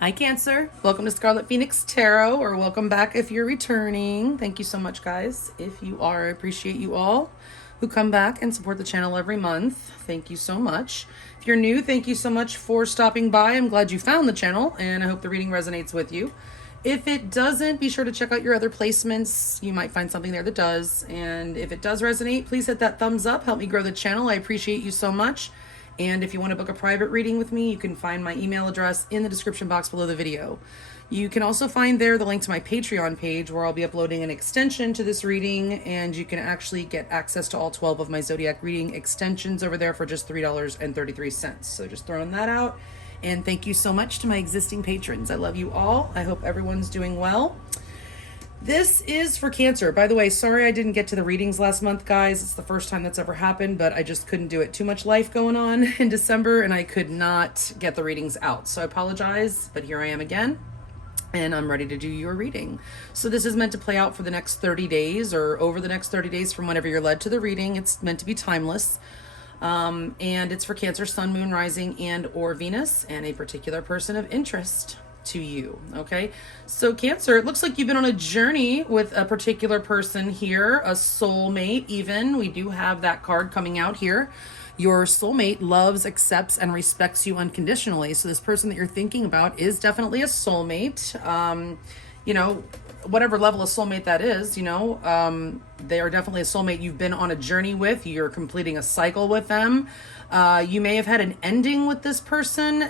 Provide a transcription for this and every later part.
Hi Cancer, welcome to Scarlet Phoenix Tarot, or welcome back if you're returning. Thank you so much guys. If you are, I appreciate you all who come back and support the channel every month. Thank you so much. If you're new, thank you so much for stopping by. I'm glad you found the channel and I hope the reading resonates with you. If it doesn't, be sure to check out your other placements. You might find something there that does. And if it does resonate, please hit that thumbs up. Help me grow the channel. I appreciate you so much. And if you want to book a private reading with me, you can find my email address in the description box below the video. You can also find there the link to my Patreon page where I'll be uploading an extension to this reading, and you can actually get access to all 12 of my zodiac reading extensions over there for just $3.33. So just throwing that out. And thank you so much to my existing patrons. I love you all. I hope everyone's doing well. This is for Cancer. By the way, sorry I didn't get to the readings last month, guys. It's the first time that's ever happened, but I just couldn't do it. Too much life going on in December, and I could not get the readings out. So I apologize, but here I am again, and I'm ready to do your reading. So this is meant to play out for the next 30 days, or over the next 30 days from whenever you're led to the reading. It's meant to be timeless. And it's for Cancer, Sun, Moon, Rising, and or Venus, and a particular person of interest to you. Okay, so Cancer, it looks like you've been on a journey with a particular person here, a soulmate even. We do have that card coming out here. Your soulmate loves, accepts, and respects you unconditionally. So this person that you're thinking about is definitely a soulmate. You know, whatever level of soulmate that is, you know, they are definitely a soulmate you've been on a journey with. You're completing a cycle with them. You may have had an ending with this person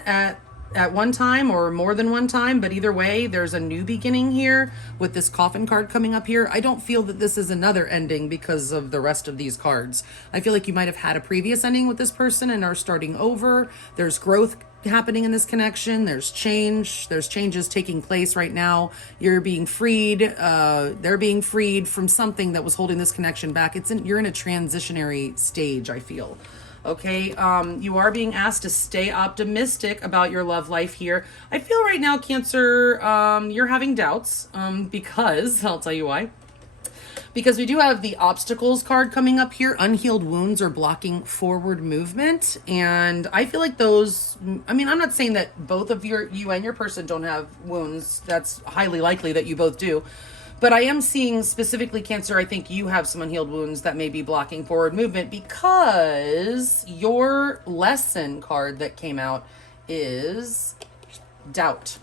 at one time or more than one time, but either way, there's a new beginning here with this coffin card coming up here. I don't feel that this is another ending because of the rest of these cards. I feel like you might have had a previous ending with this person and are starting over. There's growth happening in this connection. There's change. There's changes taking place right now. You're being freed. They're being freed from something that was holding this connection back. You're in a transitionary stage, I feel. Okay, you are being asked to stay optimistic about your love life here. I feel right now, Cancer, you're having doubts because, I'll tell you why. Because we do have the obstacles card coming up here. Unhealed wounds are blocking forward movement. And I feel like those, I mean, I'm not saying that both of you and your person don't have wounds. That's highly likely that you both do. But I am seeing specifically, Cancer, I think you have some unhealed wounds that may be blocking forward movement because your lesson card that came out is doubt.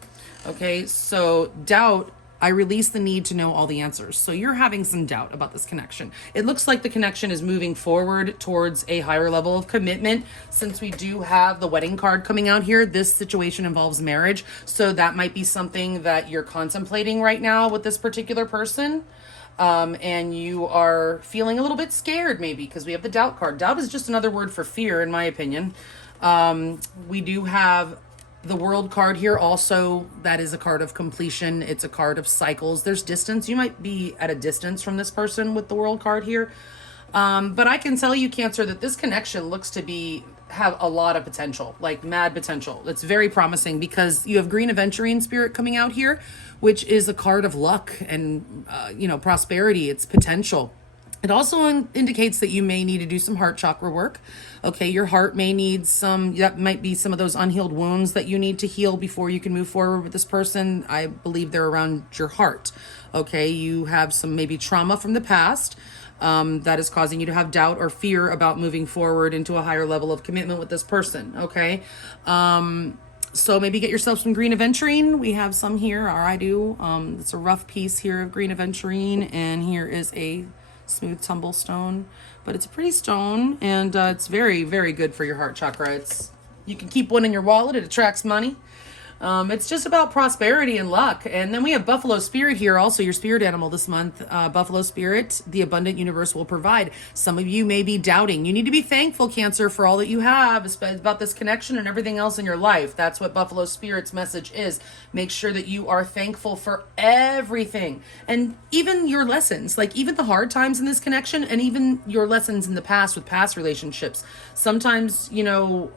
Okay, so doubt, I release the need to know all the answers. So you're having some doubt about this connection. It looks like the connection is moving forward towards a higher level of commitment. Since we do have the wedding card coming out here, this situation involves marriage. So that might be something that you're contemplating right now with this particular person. And you are feeling a little bit scared maybe because we have the doubt card. Doubt is just another word for fear, in my opinion. We do have the World card here also. That is a card of completion. It's a card of cycles. There's distance. You might be at a distance from this person with the World card here. But I can tell you, Cancer, that this connection looks to have a lot of potential, like mad potential. It's very promising because you have Green Aventurine Spirit coming out here, which is a card of luck and, you know, prosperity. It's potential. It also indicates that you may need to do some heart chakra work. Okay, your heart may need that might be some of those unhealed wounds that you need to heal before you can move forward with this person. I believe they're around your heart. Okay, you have some maybe trauma from the past that is causing you to have doubt or fear about moving forward into a higher level of commitment with this person. Okay, so maybe get yourself some Green Aventurine. We have some here, or I do. It's a rough piece here of Green Aventurine, and here is a smooth tumble stone, but it's a pretty stone, and it's very, very good for your heart chakra. You can keep one in your wallet. It attracts money. It's just about prosperity and luck. And then we have Buffalo Spirit here, also your spirit animal this month. Buffalo Spirit, the abundant universe will provide. Some of you may be doubting. You need to be thankful, Cancer, for all that you have about this connection and everything else in your life. That's what Buffalo Spirit's message is. Make sure that you are thankful for everything. And even your lessons, like even the hard times in this connection and even your lessons in the past with past relationships. Sometimes, you know,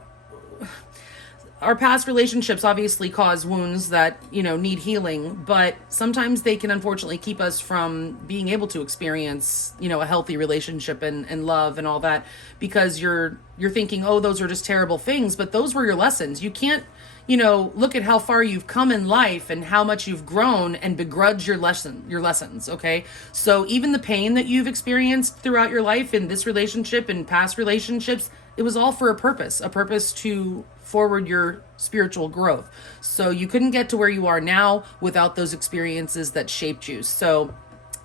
our past relationships obviously cause wounds that, you know, need healing, but sometimes they can unfortunately keep us from being able to experience, you know, a healthy relationship and love and all that, because you're thinking, oh, those are just terrible things, but those were your lessons. You can't, you know, look at how far you've come in life and how much you've grown and begrudge your lessons, okay? So even the pain that you've experienced throughout your life in this relationship and past relationships, it was all for a purpose to forward your spiritual growth. So you couldn't get to where you are now without those experiences that shaped you. So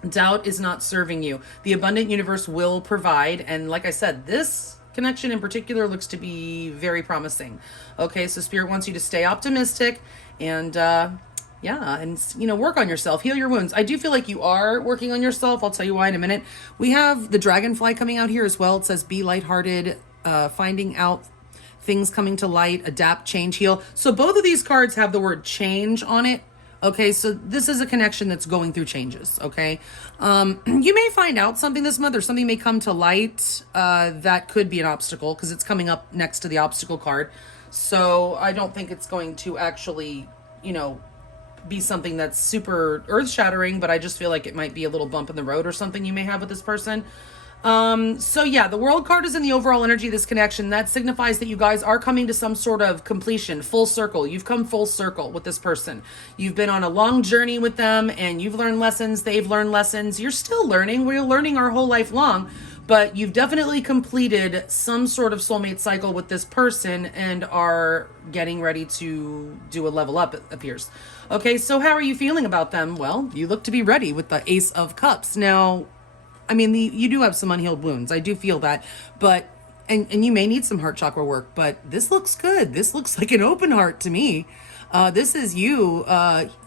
doubt is not serving you. The abundant universe will provide. And like I said, this connection in particular looks to be very promising. Okay, so Spirit wants you to stay optimistic and yeah, and, you know, work on yourself, heal your wounds. I do feel like you are working on yourself. I'll tell you why in a minute. We have the dragonfly coming out here as well. It says be lighthearted, finding out things coming to light, adapt, change, heal. So both of these cards have the word change on it. Okay, so this is a connection that's going through changes, okay? You may find out something this month, or something may come to light that could be an obstacle, because it's coming up next to the obstacle card. So I don't think it's going to actually, you know, be something that's super earth-shattering, but I just feel like it might be a little bump in the road or something you may have with this person. So yeah, the World card is in the overall energy of this connection. That signifies that you guys are coming to some sort of completion, full circle. You've come full circle with this person. You've been on a long journey with them and you've learned lessons. They've learned lessons. You're still learning. We're learning our whole life long, but you've definitely completed some sort of soulmate cycle with this person and are getting ready to do a level up, it appears. Okay, so how are you feeling about them? Well, you look to be ready with the Ace of Cups. Now, I mean, you do have some unhealed wounds. I do feel that, but, and you may need some heart chakra work, but this looks good. This looks like an open heart to me. This is you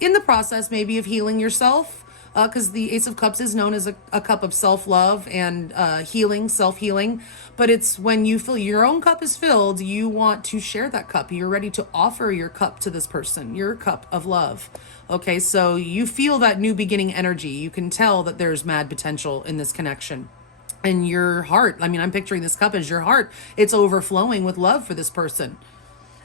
in the process maybe of healing yourself, because the Ace of Cups is known as a cup of self-love and healing, self-healing. But it's when you feel your own cup is filled, you want to share that cup. You're ready to offer your cup to this person, your cup of love. Okay, so you feel that new beginning energy. You can tell that there's mad potential in this connection. And your heart, I mean, I'm picturing this cup as your heart. It's overflowing with love for this person.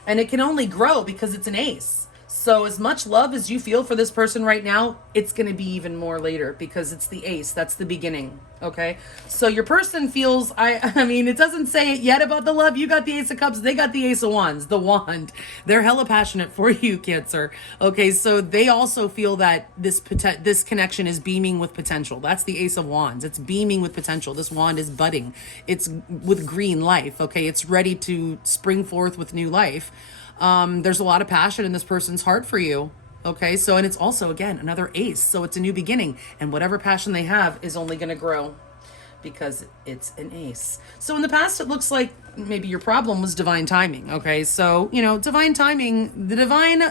And it can only grow because it's an ace. So as much love as you feel for this person right now, it's going to be even more later because it's the ace. That's the beginning. Okay. So your person feels, I mean, it doesn't say it yet about the love. You got the Ace of Cups. They got the Ace of Wands, the wand. They're hella passionate for you, Cancer. Okay. So they also feel that this connection is beaming with potential. That's the Ace of Wands. It's beaming with potential. This wand is budding. It's with green life. Okay. It's ready to spring forth with new life. There's a lot of passion in this person's heart for you. Okay. So, and it's also, again, another ace. So it's a new beginning, and whatever passion they have is only going to grow because it's an ace. So in the past, it looks like maybe your problem was divine timing. Okay. So, you know, divine timing, the divine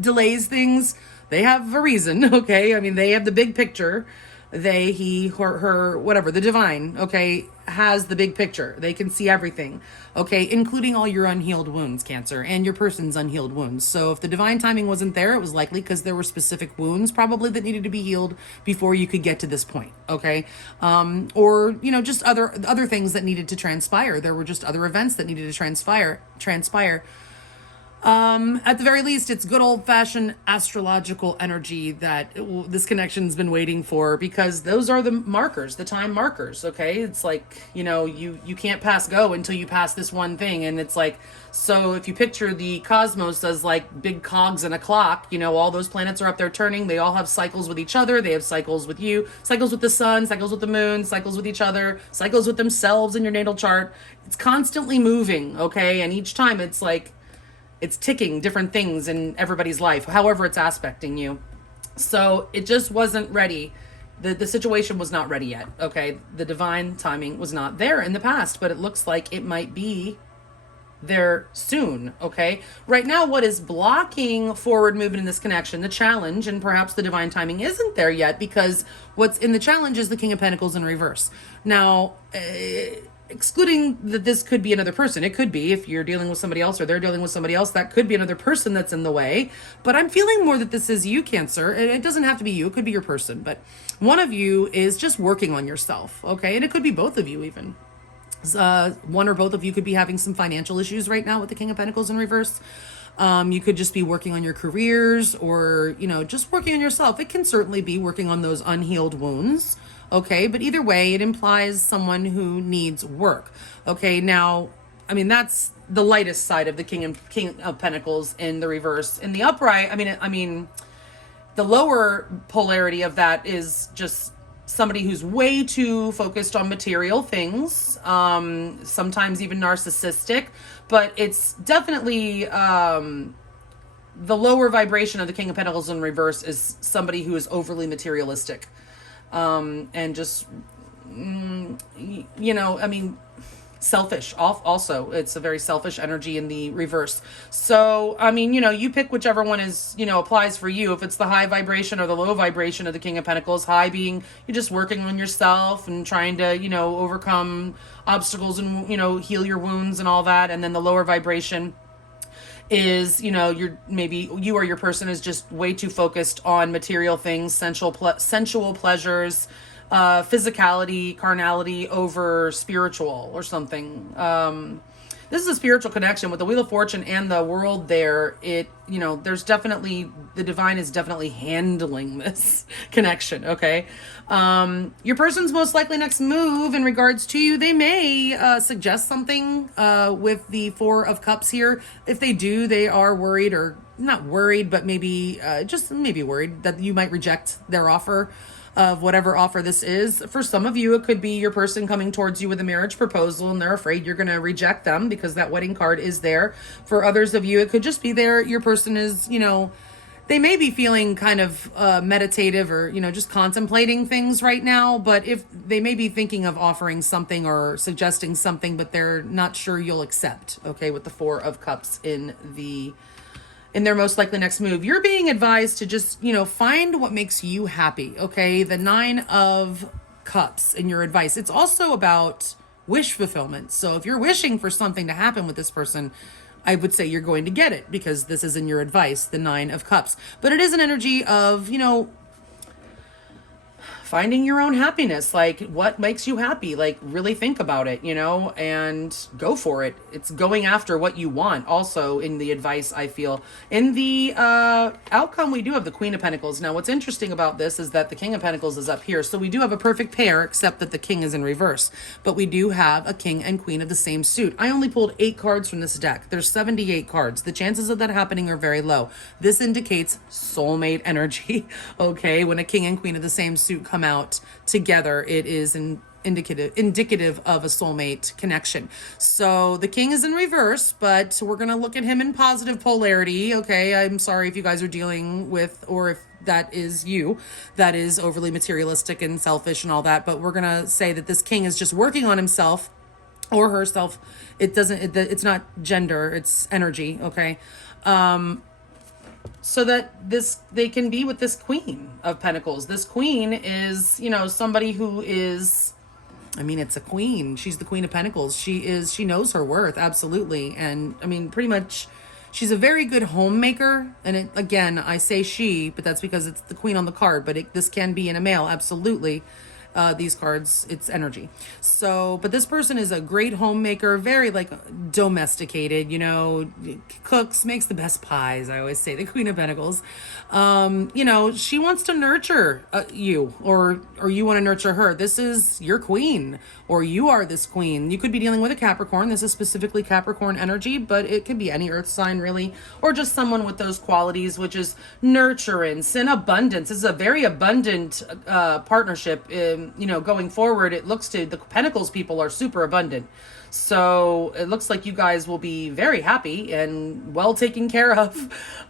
delays things. They have a reason. Okay. I mean, they have the big picture. They, he, her, whatever, the divine, okay, has the big picture. They can see everything, okay, including all your unhealed wounds, Cancer, and your person's unhealed wounds. So if the divine timing wasn't there, it was likely because there were specific wounds probably that needed to be healed before you could get to this point, okay? Or, you know, just other things that needed to transpire. There were just other events that needed to transpire. At the very least, it's good old-fashioned astrological energy that this connection's been waiting for, because those are the markers, the time markers, okay? It's like, you know, you can't pass go until you pass this one thing, and it's like, so if you picture the cosmos as like big cogs in a clock, you know, all those planets are up there turning, they all have cycles with each other, they have cycles with you, cycles with the sun, cycles with the moon, cycles with each other, cycles with themselves in your natal chart. It's constantly moving, okay? And each time it's like, it's ticking different things in everybody's life, however it's aspecting you. So it just wasn't ready. The situation was not ready yet, okay? The divine timing was not there in the past, but it looks like it might be there soon, okay? Right now, what is blocking forward movement in this connection, the challenge, and perhaps the divine timing isn't there yet, because what's in the challenge is the King of Pentacles in reverse. Now, excluding that this could be another person. It could be, if you're dealing with somebody else or they're dealing with somebody else, that could be another person that's in the way. But I'm feeling more that this is you, Cancer. And it doesn't have to be you. It could be your person. But one of you is just working on yourself, okay? And it could be both of you even. One or both of you could be having some financial issues right now with the King of Pentacles in reverse. You could just be working on your careers or, you know, just working on yourself. It can certainly be working on those unhealed wounds. Okay. But either way, it implies someone who needs work. Okay. Now, I mean, that's the lightest side of the King of Pentacles in the reverse. In the upright, I mean, the lower polarity of that is just somebody who's way too focused on material things, sometimes even narcissistic, but it's definitely the lower vibration of the King of Pentacles in reverse is somebody who is overly materialistic, and just, you know, I mean, selfish. Also, it's a very selfish energy in the reverse. So, I mean, you know, you pick whichever one is, you know, applies for you. If it's the high vibration or the low vibration of the King of Pentacles, high being you're just working on yourself and trying to, you know, overcome obstacles and, you know, heal your wounds and all that. And then the lower vibration is, you know, maybe you or your person is just way too focused on material things, sensual pleasures, physicality, carnality over spiritual or something. This is a spiritual connection with the Wheel of Fortune and the world there. It, you know, there's definitely, the divine is definitely handling this connection. Okay. Your person's most likely next move in regards to you, they may suggest something with the Four of Cups here. If they do, they are worried, or not worried, but maybe just maybe worried that you might reject their offer of whatever offer this is. For some of you, it could be your person coming towards you with a marriage proposal and they're afraid you're going to reject them because that wedding card is there. For others of you, it could just be your person is, you know, they may be feeling kind of meditative or, you know, just contemplating things right now, but if they may be thinking of offering something or suggesting something, but they're not sure you'll accept. Okay. With the Four of Cups in their most likely next move, you're being advised to just, you know, find what makes you happy. Okay. The Nine of Cups in your advice. It's also about wish fulfillment. So if you're wishing for something to happen with this person, I would say you're going to get it because this is in your advice, the Nine of Cups. But it is an energy of, you know, finding your own happiness, like what makes you happy, like really think about it, you know, and go for it. It's going after what you want. Also in the advice, I feel in the outcome, we do have the Queen of Pentacles. Now, what's interesting about this is that the King of Pentacles is up here. So we do have a perfect pair, except that the King is in reverse, but we do have a King and Queen of the same suit. I only pulled 8 cards from this deck. There's 78 cards. The chances of that happening are very low. This indicates soulmate energy. Okay. When a King and Queen of the same suit come out together, it is indicative of a soulmate connection. So the King is in reverse, but we're going to look at him in positive polarity. Okay. I'm sorry if you guys are dealing with, or if that is you, that is overly materialistic and selfish and all that. But we're going to say that this King is just working on himself or herself. It's not gender, it's energy. Okay. So that they can be with this Queen of Pentacles. This Queen is, you know, somebody who is, I mean, it's a queen. She's the Queen of Pentacles. She knows her worth. Absolutely. And I mean, pretty much she's a very good homemaker. And again, I say she, but that's because it's the Queen on the card, but this can be in a male. Absolutely. These cards, it's energy. So, but this person is a great homemaker, very like domesticated, you know, cooks, makes the best pies. I always say the Queen of Pentacles. You know, she wants to nurture you, or you want to nurture her. This is your queen, or you are this queen. You could be dealing with a Capricorn. This is specifically Capricorn energy, but it could be any earth sign really, or just someone with those qualities, which is nurturance and abundance. This is a very abundant partnership. You know, going forward, it looks to the Pentacles people are super abundant. So it looks like you guys will be very happy and well taken care of,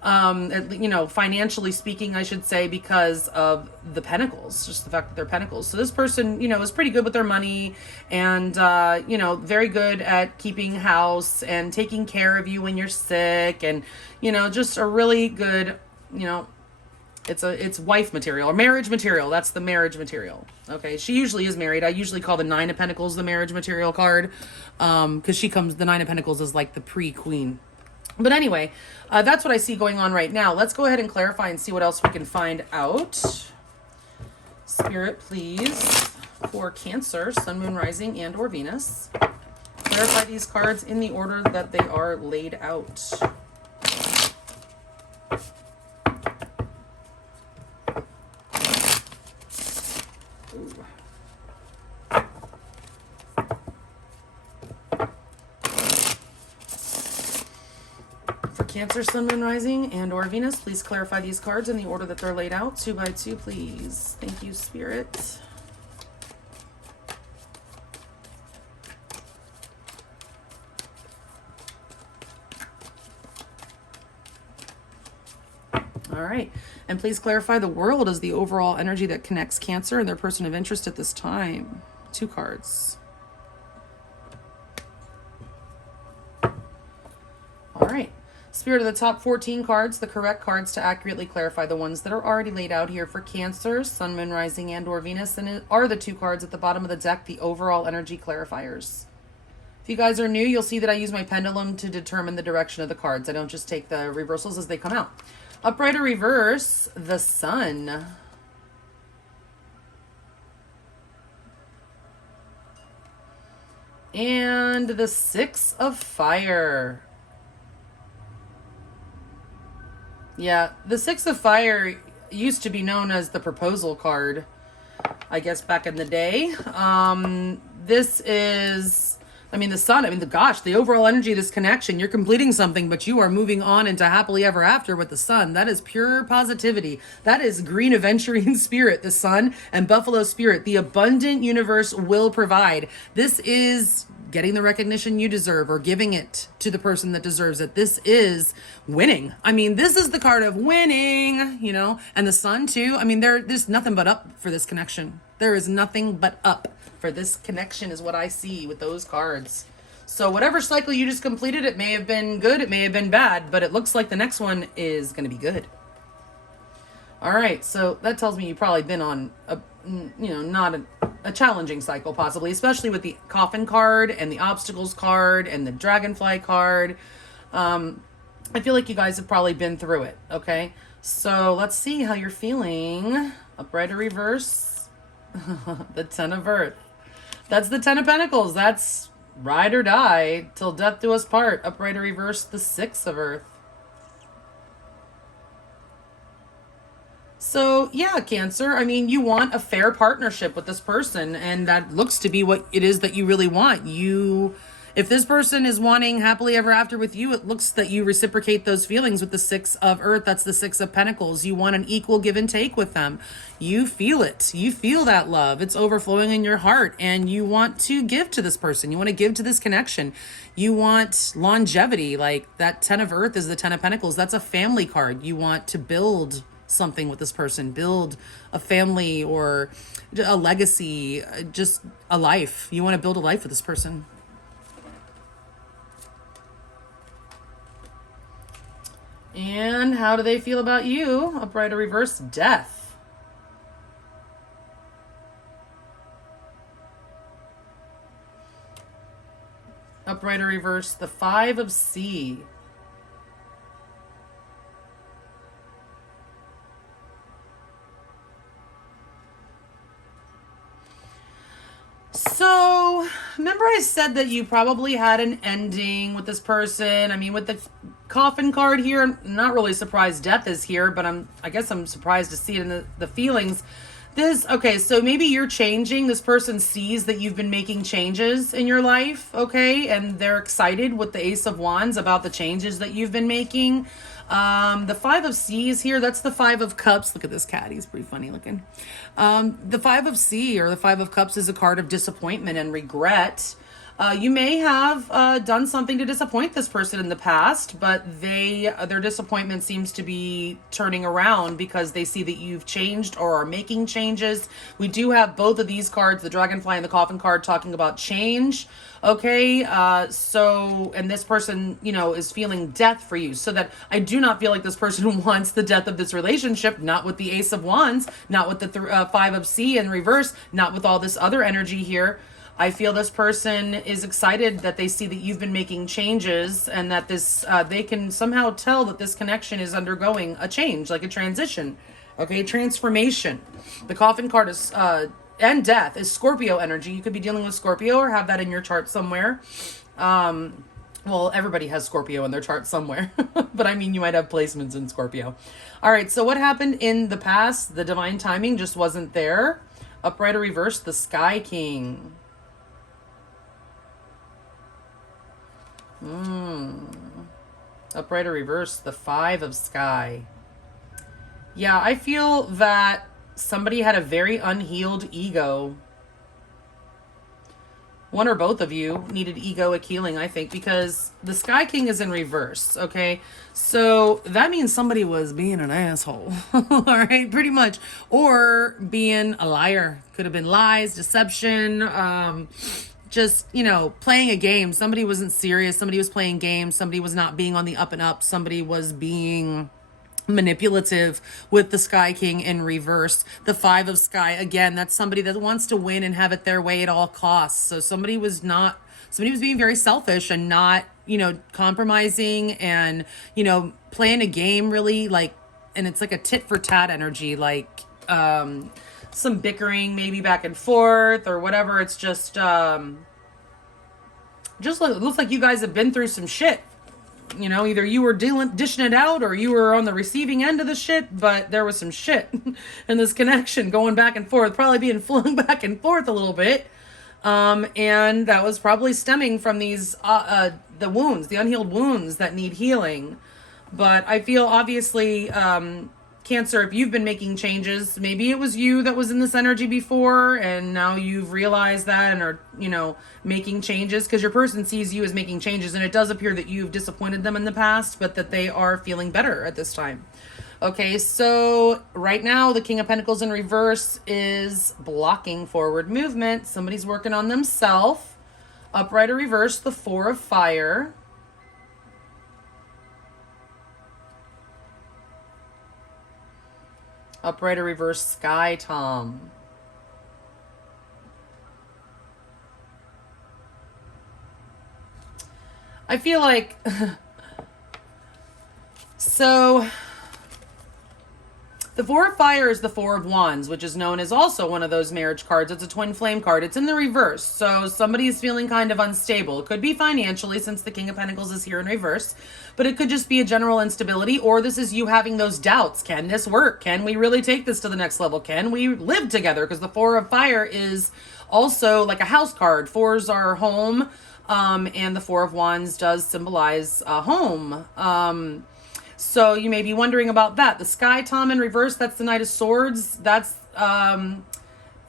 you know, financially speaking, I should say, because of the Pentacles, just the fact that they're Pentacles. So this person, you know, is pretty good with their money and, you know, very good at keeping house and taking care of you when you're sick, and, you know, just a really good, you know, it's wife material or marriage material. That's the marriage material. Okay. She usually is married. I usually call the Nine of Pentacles the marriage material card. Cause the Nine of Pentacles is like the pre-queen. But anyway, that's what I see going on right now. Let's go ahead and clarify and see what else we can find out. Spirit, please, for Cancer, Sun, Moon, Rising, and or Venus. Clarify these cards in the order that they are laid out. For Cancer, Sun, Moon, Rising, and or Venus, please clarify these cards in the order that they're laid out. 2 by 2, please. Thank you, Spirit. All right. And please clarify the world as the overall energy that connects Cancer and their person of interest at this time. 2 cards. All right. Spirit of the top 14 cards, the correct cards to accurately clarify the ones that are already laid out here for Cancer, Sun, Moon, Rising, and or Venus, and it are the 2 cards at the bottom of the deck, the overall energy clarifiers. If you guys are new, you'll see that I use my pendulum to determine the direction of the cards. I don't just take the reversals as they come out. Upright or reverse, the Sun. And the 6 of Fire. Yeah, the 6 of Fire used to be known as the proposal card, I guess, back in the day. This is, I mean, the Sun, gosh, the overall energy of this connection, you're completing something, but you are moving on into happily ever after with the Sun. That is pure positivity. That is green Aventurine spirit, the Sun, and Buffalo spirit. The abundant universe will provide. This is getting the recognition you deserve or giving it to the person that deserves it. This is winning. I mean, this is the card of winning, you know, and the Sun too. I mean, there's nothing but up for this connection. There is nothing but up for this connection is what I see with those cards. So whatever cycle you just completed, it may have been good, it may have been bad, but it looks like the next one is going to be good. All right, so that tells me you've probably been on a, you know, not a challenging cycle possibly, especially with the Coffin card and the Obstacles card and the Dragonfly card. I feel like you guys have probably been through it, okay? So let's see how you're feeling. Upright or reverse? The 10 of Earth. That's the 10 of Pentacles. That's ride or die till death do us part. Upright or reverse? The 6 of Earth. So yeah, Cancer, I mean, you want a fair partnership with this person, and that looks to be what it is that you really want. If this person is wanting happily ever after with you, it looks that you reciprocate those feelings with the 6 of Earth. That's the 6 of Pentacles. You want an equal give and take with them. You feel it. You feel that love. It's overflowing in your heart, and you want to give to this person. You want to give to this connection. You want longevity. Like that 10 of Earth is the 10 of Pentacles. That's a family card. You want to build something with this person, build a family or a legacy, just a life. You want to build a life with this person. And how do they feel about you? Upright or reverse? Death. Upright or reverse? The 5 of Sea. So, remember I said that you probably had an ending with this person. I mean, with the Coffin card here, I'm not really surprised death is here, but I guess I'm surprised to see it in the feelings. Okay, so maybe you're changing. This person sees that you've been making changes in your life, okay? And they're excited with the Ace of Wands about the changes that you've been making. The 5 of Seas here, that's the 5 of Cups. Look at this cat, he's pretty funny looking. The 5 of Sea or the 5 of Cups is a card of disappointment and regret. You may have done something to disappoint this person in the past, but their disappointment seems to be turning around because they see that you've changed or are making changes. We do have both of these cards, the Dragonfly and the Coffin card, talking about change. Okay, and this person, you know, is feeling death for you. So that I do not feel like this person wants the death of this relationship, not with the Ace of Wands, not with the 5 of Sea in reverse, not with all this other energy here. I feel this person is excited that they see that you've been making changes and that they can somehow tell that this connection is undergoing a change, like a transition, okay, transformation. The Coffin card is, and death is Scorpio energy. You could be dealing with Scorpio or have that in your chart somewhere. Well, everybody has Scorpio in their chart somewhere, but I mean, you might have placements in Scorpio. All right, so what happened in the past? The divine timing just wasn't there. Upright or reverse, the Sky King. Upright or reverse, the Five of Sky. Yeah, I feel that somebody had a very unhealed ego. One or both of you needed egoic healing, I think, because the Sky King is in reverse, okay? So that means somebody was being an asshole, all right, pretty much. Or being a liar. Could have been lies, deception, just, you know, playing a game. Somebody wasn't serious. Somebody was playing games. Somebody was not being on the up and up. Somebody was being manipulative with the Sky King in reverse. The Five of Sky, again, that's somebody that wants to win and have it their way at all costs. So somebody was being very selfish and not, you know, compromising and, you know, playing a game really, like, and it's like a tit for tat energy, like some bickering maybe back and forth or whatever. It's just it looks like you guys have been through some shit. You know, either you were dishing it out or you were on the receiving end of the shit, but there was some shit in this connection going back and forth, probably being flung back and forth a little bit. And that was probably stemming from these, the wounds, the unhealed wounds that need healing. But I feel obviously, Cancer, if you've been making changes, maybe it was you that was in this energy before and now you've realized that and are, you know, making changes because your person sees you as making changes, and it does appear that you've disappointed them in the past, but that they are feeling better at this time. Okay, so right now the King of Pentacles in reverse is blocking forward movement. Somebody's working on themselves. Upright or reverse, the Four of Fire. Upright or reverse, Sky Tom. I feel like, so the Four of Fire is the Four of Wands, which is known as also one of those marriage cards. It's a twin flame card. It's in the reverse. So somebody is feeling kind of unstable. It could be financially since the King of Pentacles is here in reverse, but it could just be a general instability, or this is you having those doubts. Can this work? Can we really take this to the next level? Can we live together? Because the Four of Fire is also like a house card. Fours are home, and the Four of Wands does symbolize home. So you may be wondering about that. The Sky Tom in reverse, that's the Knight of Swords. That's,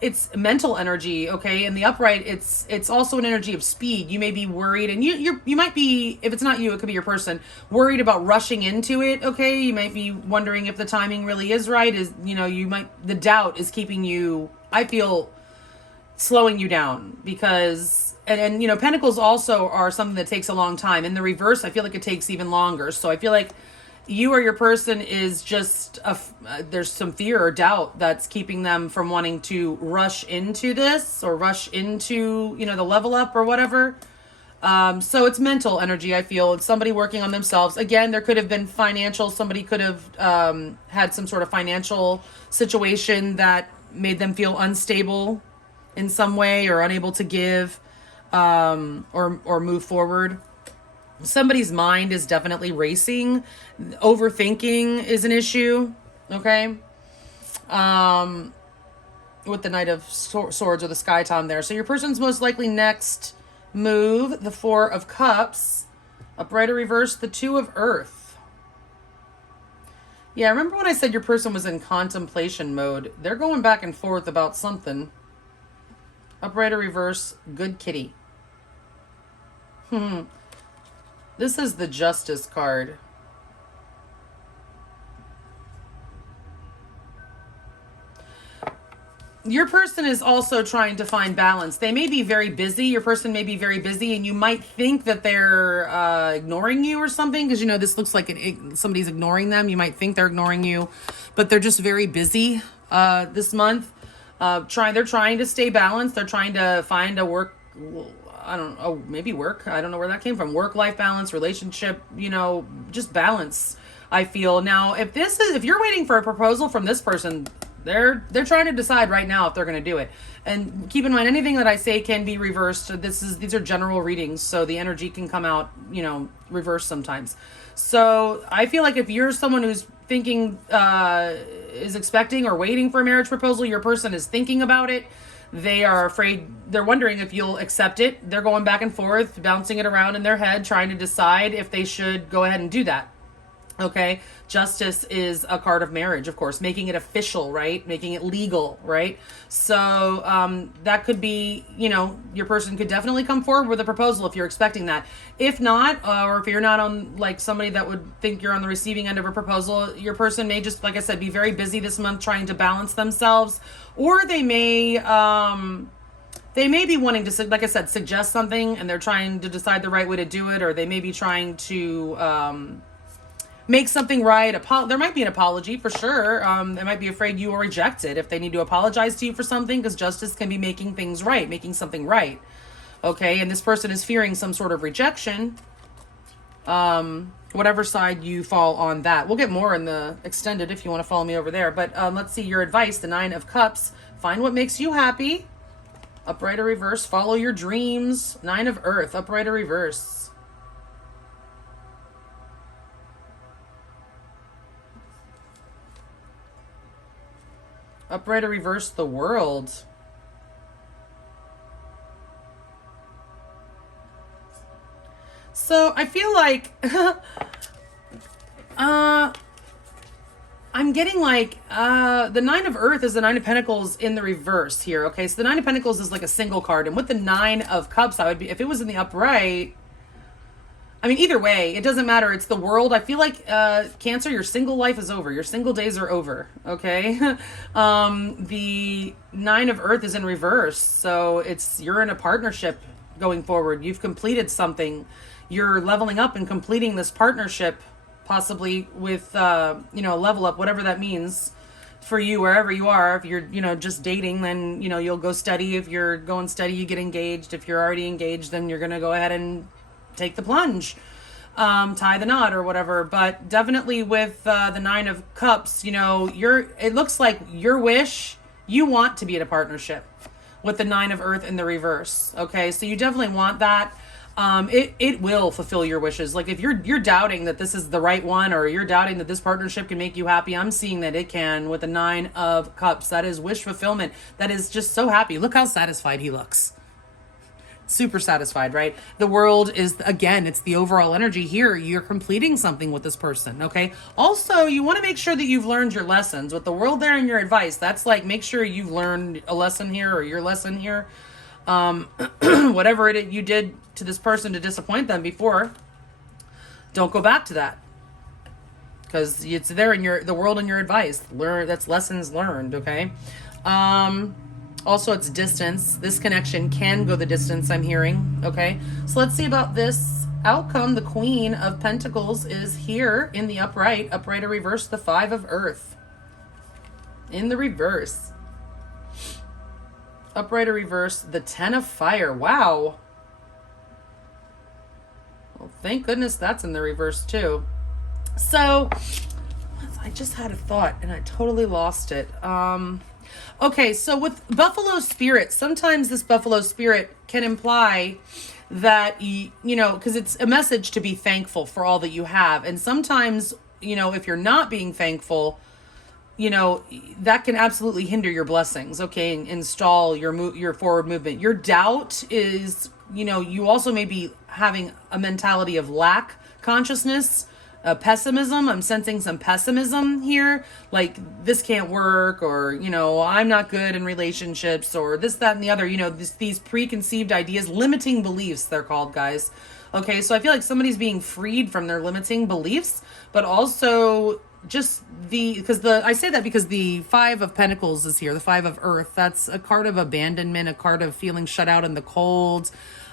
it's mental energy, okay? And the upright, it's also an energy of speed. You may be worried, and you might be, if it's not you, it could be your person, worried about rushing into it, okay? You might be wondering if the timing really is right. You know, the doubt is keeping you, I feel, slowing you down because, and you know, Pentacles also are something that takes a long time. In the reverse, I feel like it takes even longer. So I feel like you or your person is just, there's some fear or doubt that's keeping them from wanting to rush into this or rush into, you know, the level up or whatever. So it's mental energy, I feel. It's somebody working on themselves. Again, there could have been financial. Somebody could have had some sort of financial situation that made them feel unstable in some way or unable to give or move forward. Somebody's mind is definitely racing. Overthinking is an issue, okay? With the Knight of Swords or the Sky Tom there. So your person's most likely next move, the Four of Cups. Upright or reverse, the Two of Earth. Yeah, remember when I said your person was in contemplation mode? They're going back and forth about something. Upright or reverse, good kitty. This is the Justice card. Your person is also trying to find balance. They may be very busy. Your person may be very busy, and you might think that they're ignoring you or something, because, you know, this looks like somebody's ignoring them. You might think they're ignoring you, but they're just very busy this month. They're trying to stay balanced. They're trying to find a work, I don't know, maybe work. I don't know where that came from. Work-life balance, relationship, you know, just balance, I feel. Now, if you're waiting for a proposal from this person, They're trying to decide right now if they're going to do it. And keep in mind, anything that I say can be reversed. These are general readings, so the energy can come out, you know, reversed sometimes. So I feel like if you're someone who's thinking, is expecting or waiting for a marriage proposal, your person is thinking about it. They are afraid, they're wondering if you'll accept it. They're going back and forth, bouncing it around in their head, trying to decide if they should go ahead and do that. Okay, justice is a card of marriage, of course, making it official, right? Making it legal, right? So that could be, you know, your person could definitely come forward with a proposal if you're expecting that. If not, or if you're not on, like, somebody that would think you're on the receiving end of a proposal, your person may just, like I said, be very busy this month trying to balance themselves, or they may be wanting to, like I said, suggest something, and they're trying to decide the right way to do it, or they may be trying to make something right. There might be an apology for sure. They might be afraid you will reject it if they need to apologize to you for something, because justice can be making things right, making something right. Okay, and this person is fearing some sort of rejection. Whatever side you fall on that. We'll get more in the extended if you want to follow me over there. But let's see your advice. The 9 of Cups. Find what makes you happy. Upright or reverse. Follow your dreams. 9 of Earth. Upright or reverse. Upright or reverse, the World. So I feel like I'm getting like the 9 of Earth is the 9 of Pentacles in the reverse here. Okay, so the 9 of Pentacles is like a single card, and with the 9 of Cups, I would be, if it was in the upright, I mean, either way, it doesn't matter. It's the World. I feel like Cancer, your single life is over. Your single days are over. Okay. The 9 of Earth is in reverse. So you're in a partnership going forward. You've completed something. You're leveling up and completing this partnership, possibly with, you know, level up, whatever that means for you, wherever you are. If you're, you know, just dating, then, you know, you'll go steady. If you're going steady, you get engaged. If you're already engaged, then you're going to go ahead and take the plunge, tie the knot or whatever. But definitely with the 9 of Cups, you know, it looks like your wish, you want to be in a partnership with the 9 of Earth in the reverse. Okay, so you definitely want that. It will fulfill your wishes. Like if you're doubting that this is the right one, or you're doubting that this partnership can make you happy, I'm seeing that it can with the 9 of Cups. That is wish fulfillment. That is just so happy. Look how satisfied he looks. Super satisfied, right? The World is, again, it's the overall energy here. You're completing something with this person, okay? Also, you want to make sure that you've learned your lessons. With the World there in your advice, that's like, make sure you've learned a lesson here, or your lesson here. Whatever you did to this person to disappoint them before, don't go back to that. Because it's there in the World in your advice. That's lessons learned, okay? Also, it's distance. This connection can go the distance, I'm hearing. Okay, so let's see about this outcome. The Queen of Pentacles is here in the upright. Upright or reverse, the 5 of Earth. In the reverse. Upright or reverse, the 10 of Fire. Wow. Well, thank goodness that's in the reverse too. So, I just had a thought and I totally lost it. Okay, so with Buffalo Spirit, sometimes this Buffalo Spirit can imply that, you know, because it's a message to be thankful for all that you have. And sometimes, you know, if you're not being thankful, you know, that can absolutely hinder your blessings, okay, and install your forward movement. Your doubt is, you know, you also may be having a mentality of lack consciousness. Pessimism. I'm sensing some pessimism here, like this can't work, or, you know, I'm not good in relationships, or this, that, and the other, you know, these preconceived ideas, limiting beliefs, they're called, guys. Okay, so I feel like somebody's being freed from their limiting beliefs, but also just I say that because the 5 of Pentacles is here, the 5 of Earth. That's a card of abandonment, a card of feeling shut out in the cold,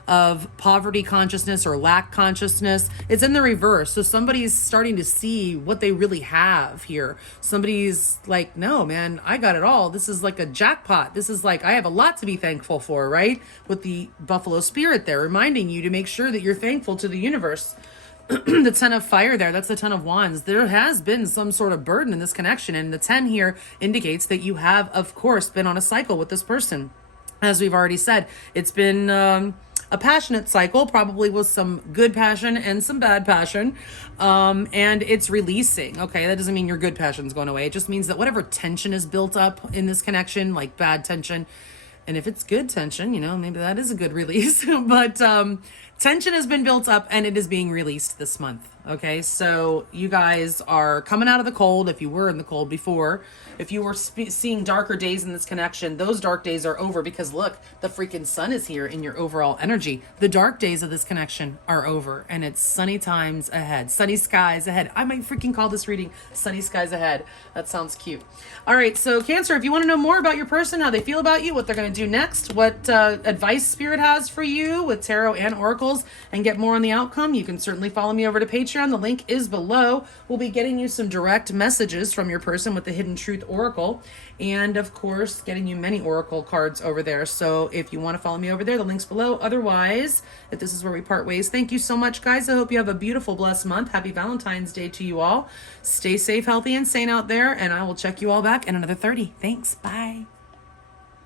of poverty consciousness or lack consciousness. It's in the reverse. So somebody's starting to see what they really have here. Somebody's like, no, man, I got it all. This is like a jackpot. This is like, I have a lot to be thankful for, right? With the Buffalo Spirit there, reminding you to make sure that you're thankful to the universe. the 10 of fire there, that's the 10 of wands. There has been some sort of burden in this connection, and the 10 here indicates that you have, of course, been on a cycle with this person. As we've already said, it's been a passionate cycle, probably with some good passion and some bad passion, and it's releasing. Okay, that doesn't mean your good passion's going away. It just means that whatever tension is built up in this connection, like bad tension, and if it's good tension, you know, maybe that is a good release. But tension has been built up and it is being released this month. Okay, so you guys are coming out of the cold. If you were in the cold before, if you were seeing darker days in this connection, those dark days are over, because look, the freaking sun is here in your overall energy. The dark days of this connection are over, and it's sunny times ahead, sunny skies ahead. I might freaking call this reading Sunny Skies Ahead. That sounds cute. All right, so Cancer, if you want to know more about your person, how they feel about you, what they're going to do next, what advice Spirit has for you with tarot and oracles, and get more on the outcome, you can certainly follow me over to Patreon. The link is below. We'll be getting you some direct messages from your person with the Hidden Truth Oracle, and of course getting you many oracle cards over there. So if you want to follow me over there, the link's below. Otherwise, if this is where we part ways, thank you so much, guys. I hope you have a beautiful, blessed month. Happy Valentine's Day to you all. Stay safe, healthy, and sane out there, and I will check you all back in another 30. Thanks. Bye.